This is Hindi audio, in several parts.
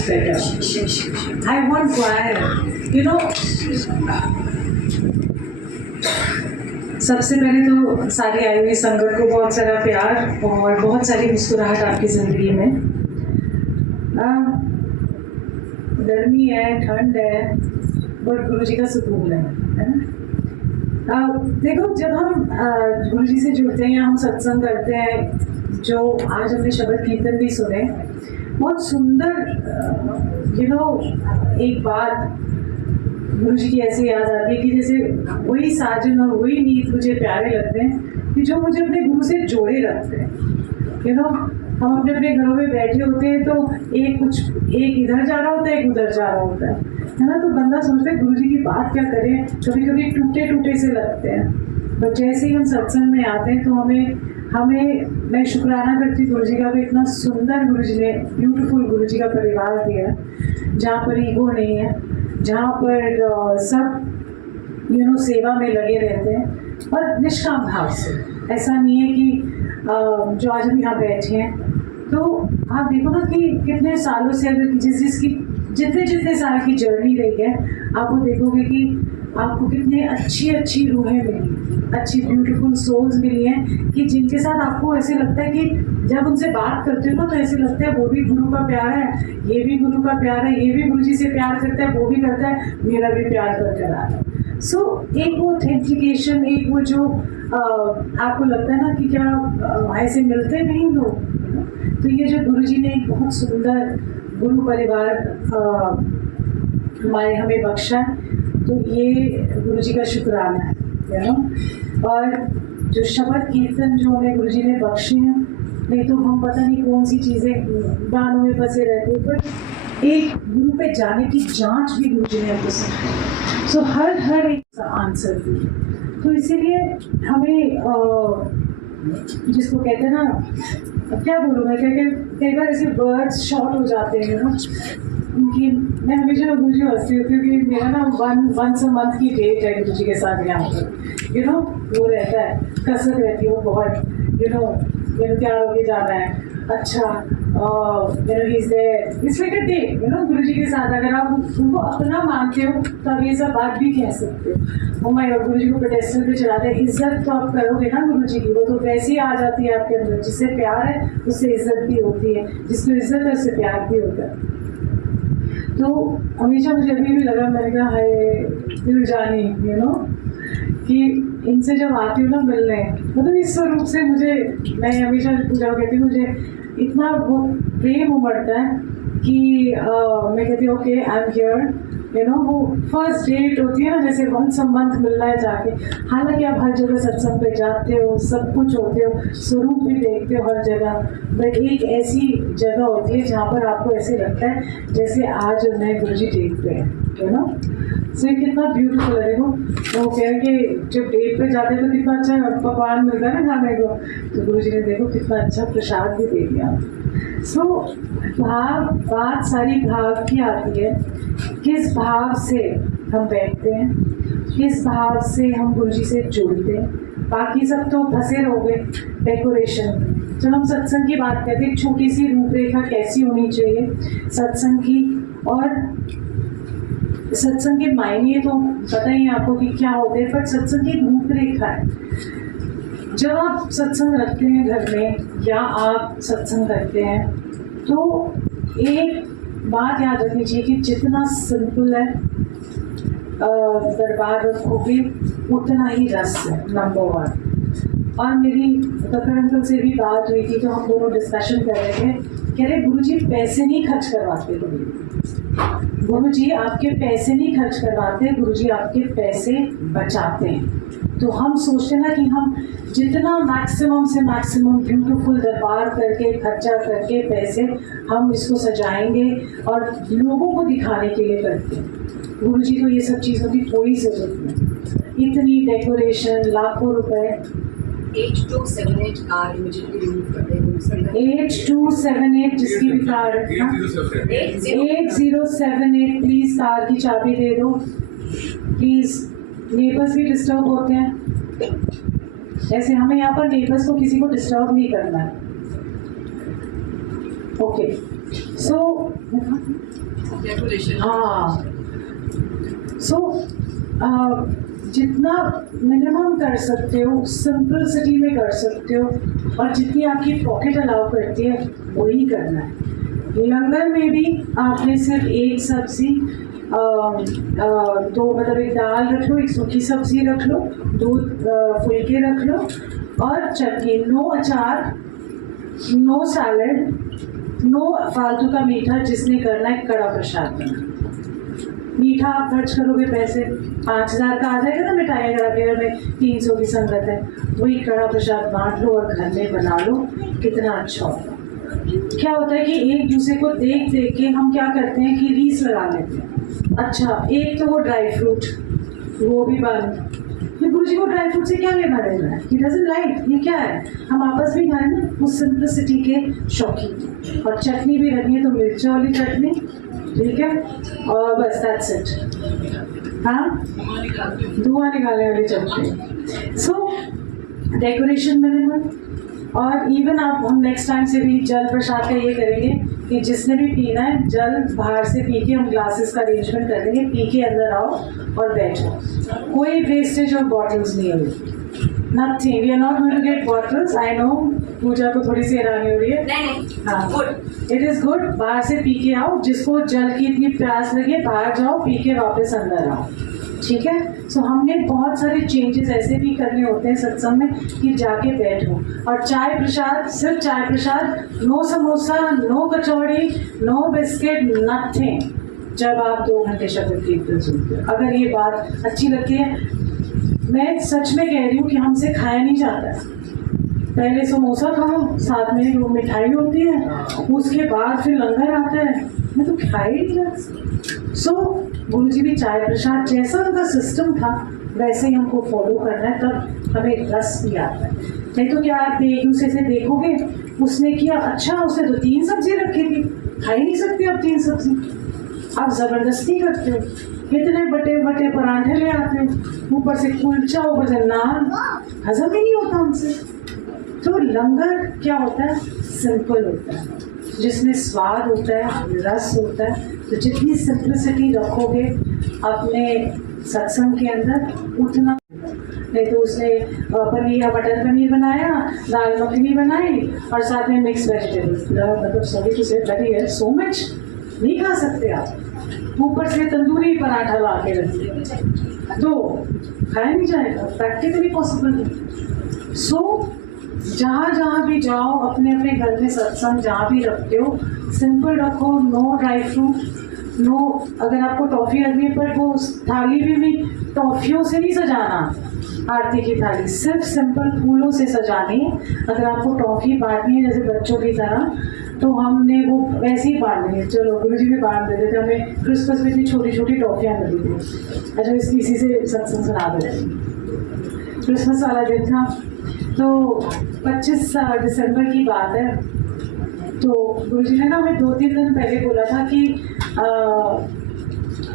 much better. I want choir. You know, सबसे पहले तो सारी आई हुई संगत को बहुत सारा प्यार और बहुत सारी मुस्कुराहट आपकी ज़िंदगी में। गर्मी है, ठंड है, बट गुरु जी का सुकून है ना। देखो, जब हम गुरु जी से जुड़ते हैं या हम सत्संग करते हैं, जो आज हमने शब्द कीर्तन भी सुने, बहुत सुंदर एक बात गुरु जी की ऐसी याद आती है कि जैसे वही साजन और वही नीत मुझे प्यारे लगते हैं कि जो मुझे अपने गुरु से जोड़े रखते हैं। हम अपने अपने घरों में बैठे होते हैं तो एक इधर जा रहा होता है, एक उधर जा रहा होता है ना। तो बंदा सोचता है गुरु जी की बात क्या करें, कभी कभी टूटे टूटे से लगते हैं। बट जैसे ही हम सत्संग में आते हैं तो हमें मैं शुक्राना करती हूँ गुरु जी का, इतना सुंदर गुरु जी ने, ब्यूटीफुल गुरु जी का परिवार दिया है, जहाँ पर ईगो नहीं है, जहाँ पर सब सेवा में लगे रहते हैं और निष्काम भाव से। ऐसा नहीं है कि जो आज हम यहाँ बैठे हैं तो आप देखो ना कि कितने सालों से अगर जिसकी जितने साल की जर्नी रही है, आप वो देखोगे कि आपको कितने अच्छी रूहें मिली, अच्छी ब्यूटीफुल सोल्स मिली हैं कि जिनके साथ आपको ऐसे लगता है कि जब उनसे बात करते हो ना तो ऐसे लगता है वो भी गुरु का प्यार है, ये भी गुरु का प्यार है, ये भी गुरु जी से प्यार करता है, वो भी करता है, मेरा भी प्यार करते रहा है। सो एक वो ऑथेंटिकेशन, एक वो जो आपको लगता है ना कि क्या ऐसे मिलते नहीं लोग। तो ये जो गुरु जी ने एक बहुत सुंदर गुरु परिवार हमें बख्शा, तो ये गुरु जी का शुक्राना है और जो शब्द कीर्तन जो हमें गुरु जी ने बख्शे हैं, नहीं तो हम पता नहीं कौन सी चीज़ें गानों में फंसे रहते हैं, पर एक गुरु पे जाने की जांच भी गुरु जी ने हमको सिखाई। सो हर एक आंसर दी। तो इसीलिए हमें जिसको कहते हैं ना, क्या बोलूँ मैं, कई बार ऐसे वर्ड्स शॉर्ट हो जाते हैं ना, क्योंकि मैं हमेशा गुरु जी हंसती हूँ क्योंकि मेरा ना वंस अ मंथ की डेट है गुरु जी के साथ यहाँ पर। वो रहता है, कसरत रहती है वो बहुत, तैयार होके जाना है, अच्छा इस लाइक अ डे, गुरु जी के साथ अगर आप उनको अपना मानते हो तो आप ये सब बात भी कह सकते हो। ओ माय गॉड, गुरु जी को पेडेस्टल पे चढ़ाते हैं, इज्जत तो आप करोगे ना गुरु जी की, वो तो वैसे ही आ जाती है आपके अंदर। जिससे प्यार है उससे इज्जत भी होती है, जिसको इज्जत है उससे प्यार भी होता है। तो हमेशा मुझे अभी भी लगा, मैंने कहा हाय दिल जानी, कि इनसे जब आती हूँ ना मिलने, मतलब इस स्वरूप से मैं हमेशा पूजा कहती हूँ, मुझे इतना वो प्रेम उमड़ता है कि मैं कहती हूँ ओके आई एम हियर, वो फर्स्ट डेट होती है ना, जैसे वन संबंध मिलना है जाके। हालांकि आप हर जगह सत्संग पे जाते हो, सब कुछ होते हो, स्वरूप भी देखते हो हर जगह, बट एक ऐसी जगह होती है जहाँ पर आपको ऐसे लगता है जैसे आज नए गुरु जी डेट पे है, सो ये कितना ब्यूटीफुल है। देखो वो कह रहे कि जब डेट पे जाते हैं तो कितना अच्छा पकवान मिलता है ना खाने को, तो गुरु जी ने देखो कितना अच्छा प्रसाद भी दे दिया। सो बात सारी भाव की आती है, किस भाव से हम बैठते हैं, किस भाव से हम गुरु जी से जुड़ते हैं। बाकी सब तो फंसे रहोगे डेकोरेशन। जब हम सत्संग की बात करते हैं, एक छोटी सी रूपरेखा कैसी होनी चाहिए सत्संग की, और सत्संग के मायने तो पता ही है आपको कि क्या होते हैं, पर सत्संग की रूपरेखा है। जब आप सत्संग रखते हैं घर में या आप सत्संग करते हैं तो एक बात याद रखनी चाहिए कि जितना सिंपल है दरबार रखोगे उतना ही रस है, नंबर 1। और मेरी ककर अंकल से भी बात हुई थी, तो हम दोनों डिस्कशन कर रहे थे, कह रहे गुरु जी पैसे नहीं खर्च करवाते, गुरु जी आपके पैसे नहीं खर्च करवाते, गुरु जी आपके पैसे बचाते हैं। तो हम सोचते ना कि हम जितना मैक्सिमम से मैक्सिमम ब्यूटीफुल दरबार करके खर्चा करके पैसे हम इसको सजाएंगे और लोगों को दिखाने के लिए करते हैं। गुरु जी को ये सब चीज़ों की कोई ज़रूरत नहीं, इतनी डेकोरेशन, लाखों रुपए। 8278 कार इमीडिएटली रिमूव कर देंगे। 8278 जिसकी भी कार है, 8078 प्लीज कार की चाबी दे दो प्लीज। नेबर्स भी डिस्टर्ब होते हैं, ऐसे हमें यहाँ पर नेबर्स को किसी को डिस्टर्ब नहीं करना है। ओके, सो डेकोरेशन। हाँ, सो जितना मिनिमम कर सकते हो सिंपलिसिटी में कर सकते हो, और जितनी आपकी पॉकेट अलाउ करती है वही करना है। लंगर में भी आपने सिर्फ एक सब्जी, दो मतलब एक दाल रख लो, एक सूखी सब्जी रख लो, दो फुलके रख लो और चटनी, नो अचार, नो सैलड, नो फालतू का मीठा। जिसने करना है कड़ा प्रसाद करना। मीठा आप खर्च करोगे पैसे, 5000 का आ जाएगा ना मिठाई, अगर आपके घर में 300 की संगत है, वही कड़ा प्रसाद बांट लो और घर में बना लो, कितना अच्छा होगा। क्या होता है कि एक दूसरे को देख देख के हम क्या करते हैं कि रीस लगा लेते हैं। अच्छा, एक तो वो ड्राई फ्रूट वो भी बंद, फिर गुरु जी को ड्राई फ्रूट से क्या लेना देना है, ही डजंट लाइक, ये क्या है। हम आपस में खाए ना, उस सिंपलिसिटी के शौकीन। और चटनी भी रखनी है तो मिर्चा वाली चटनी, ठीक है, और बस दैट्स इट। हाँ, धुआं निकालने वाली चटनी। सो डेकोरेशन मिनिमम। और इवन आप हम नेक्स्ट टाइम से भी जल प्रसाद का ये करेंगे कि जिसने भी पीना है जल बाहर से पी के हम ग्लासेस का अरेंजमेंट कर देंगे, पी के अंदर आओ और बैठो। कोई वेस्टेज ऑफ बॉटल्स नहीं होगी, nothing. We are not going to get bottles. I know Puja को थोड़ी सी हैरानी हो रही है। हाँ, गुड, इट इज़ गुड। बाहर से पी के आओ, जिसको जल की इतनी प्यास लगे बाहर जाओ, पी के वापस अंदर आओ, ठीक है। सो हमने बहुत सारे चेंजेस ऐसे भी करने होते हैं सत्संग में कि जाके बैठो। और चाय प्रसाद, सिर्फ चाय प्रसाद, नो समोसा, नो कचौड़ी, नो बिस्किट, नथिंग, जब आप 2 घंटे शब्द कीर्तन सुनते हो। अगर ये बात अच्छी लगती है, मैं सच में कह रही हूँ कि हमसे खाया नहीं जाता है। पहले समोसा खाओ, साथ में वो मिठाई होती है, उसके बाद फिर लंगर आता है, मैं तो खा ही नहीं रहा। सो गुरु जी भी चाय प्रसाद जैसा उनका सिस्टम था वैसे ही हमको फॉलो करना है, तब हमें रस भी आता है। नहीं तो क्या आप एक दूसरे से देखोगे, उसने किया अच्छा, उसने तो 3 सब्जी रखी थी, खा ही नहीं सकते आप 3 सब्जी, आप ज़बरदस्ती करते हो, इतने बटे बटे पराठे ले आते हो, ऊपर से कुलचा, ऊपर से नान, हजम ही नहीं होता हमसे। तो लंगर क्या होता है, सिंपल होता है, जिसमें स्वाद होता है, रस होता है। तो जितनी सिंपलिसिटी रखोगे अपने सत्संग के अंदर उतना। नहीं तो उसने पनीर या मटर पनीर बनाया, दाल मखनी बनाई और साथ में मिक्स वेजिटेबल्स, मतलब sorry to say that is so much, नहीं खा सकते आप। ऊपर से तंदूरी पराठा ला के रख दिया तो खाया नहीं जाएगा, प्रैक्टिकली पॉसिबल नहीं। सो जहाँ जहाँ भी जाओ, अपने अपने घर में सत्संग जहाँ भी रखते हो, सिंपल रखो, नो ड्राई फ्रूट, नो, अगर आपको टॉफ़ी रखनी है पर वो थाली भी टॉफ़ियों से नहीं सजाना, आरती की थाली सिर्फ सिंपल फूलों से सजानी है। अगर आपको टॉफ़ी बांटनी है जैसे बच्चों की तरह, तो हमने वो वैसे ही बांट दी। चलो गुरु जी भी बांट देते थे, हमें क्रिसमस में इतनी छोटी छोटी टॉफ़ियाँ मिली थी। अच्छा, इसी से सत्संग सुना देते। क्रिसमस वाला दिन था तो 25 दिसंबर की बात है। तो गुरुजी ने ना हमें 2-3 दिन पहले बोला था कि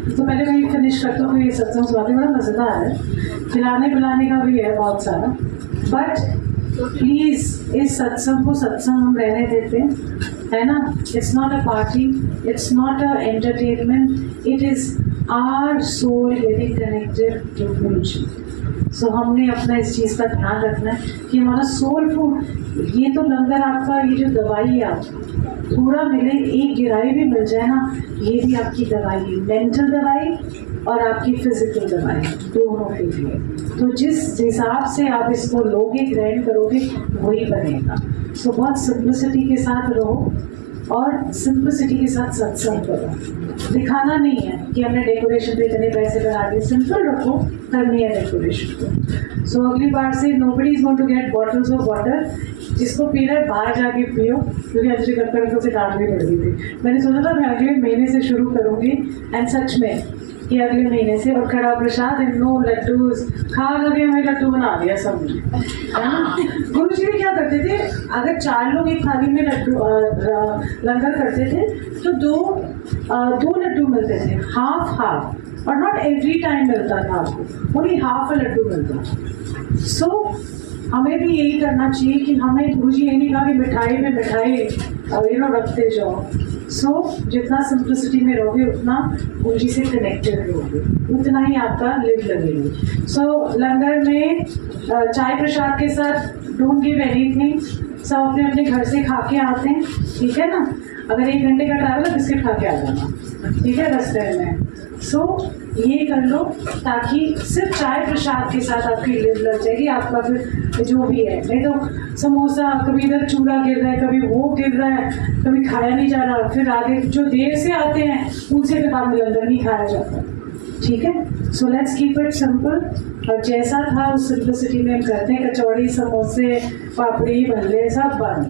तो पहले मैं फिनिश करता हूँ, ये सत्संग सुनाते बड़ा मज़ेदार है, खिलाने पिलाने का भी है बहुत सारा, बट प्लीज़ इस सत्संग को सत्संग हम रहने देते हैं, है ना। It's not a party, it's not a entertainment, it is our soul getting connected to guru ji. सो हमने अपना इस चीज़ का ध्यान रखना है कि हमारा सोल फूड, ये तो लंगर आपका, ये जो दवाई है आपकी, थोड़ा मिले, एक गिराई भी मिल जाए ना, ये भी आपकी दवाई है, मेंटल दवाई और आपकी फिजिकल दवाई, दोनों के लिए। तो जिस हिसाब से आप इसको लोगे, ग्रहण करोगे, वही बनेगा। सो बहुत सिंपलिसिटी के साथ रहो और सिंपलिसिटी के साथ सत्संग करो। दिखाना नहीं है कि हमने डेकोरेशन पे इतने पैसे लगा दिए, सिंपल रखो, करनी है डेकोरेशन को। सो अगली बार से nobody is going to get bottles of water. जिसको पीना है बाहर जाके पियो, क्योंकि आज करके उसे डांट भी पड़ गई थी। मैंने सोचा था मैं अगले महीने से शुरू करूँगी, एंड सच में कि अगले महीने से। और कड़ा प्रसाद एंड नो लड्डूज, खा करके हमें लड्डू बना दिया सब, है ना। गुरु जी भी क्या करते थे, अगर 4 लोग एक थाली में लड्डू लंगर करते थे तो दो लड्डू मिलते थे, हाफ हाफ, और नॉट एवरी टाइम मिलता था आपको, ओनली हाफ अ लड्डू मिलता। सो हमें भी यही करना चाहिए कि हमें गुरुजी ये नहीं कहा कि मिठाई पे मिठाई रखते जाओ। सो जितना सिंप्लिसिटी में रहोगे उतना गुरुजी से कनेक्टेड रहोगे, उतना ही आपका लिव लगेगा। सो लंगर में चाय प्रसाद के साथ डोंट गिव एनीथिंग, सब अपने अपने घर से खा के आते हैं, ठीक है ना। अगर 1 घंटे का ट्रैवल है बिस्किट खा के आ जाना, ठीक है, रास्ते में। सो ये कर लो ताकि सिर्फ चाय प्रसाद के साथ आपकी लिव लग जाएगी, आपका फिर जो भी है। नहीं तो समोसा, कभी इधर चूड़ा गिर रहा है, कभी वो गिर रहा है, कभी खाया नहीं जा रहा, फिर आगे जो देर से आते हैं उनसे फिर बाद में लंगर नहीं खाया जाता, ठीक है। So let's keep it simple, और जैसा था उस सिंपलिसिटी में हम करते हैं। कचौड़ी, समोसे, पापड़ी, भल्ले सब बंद।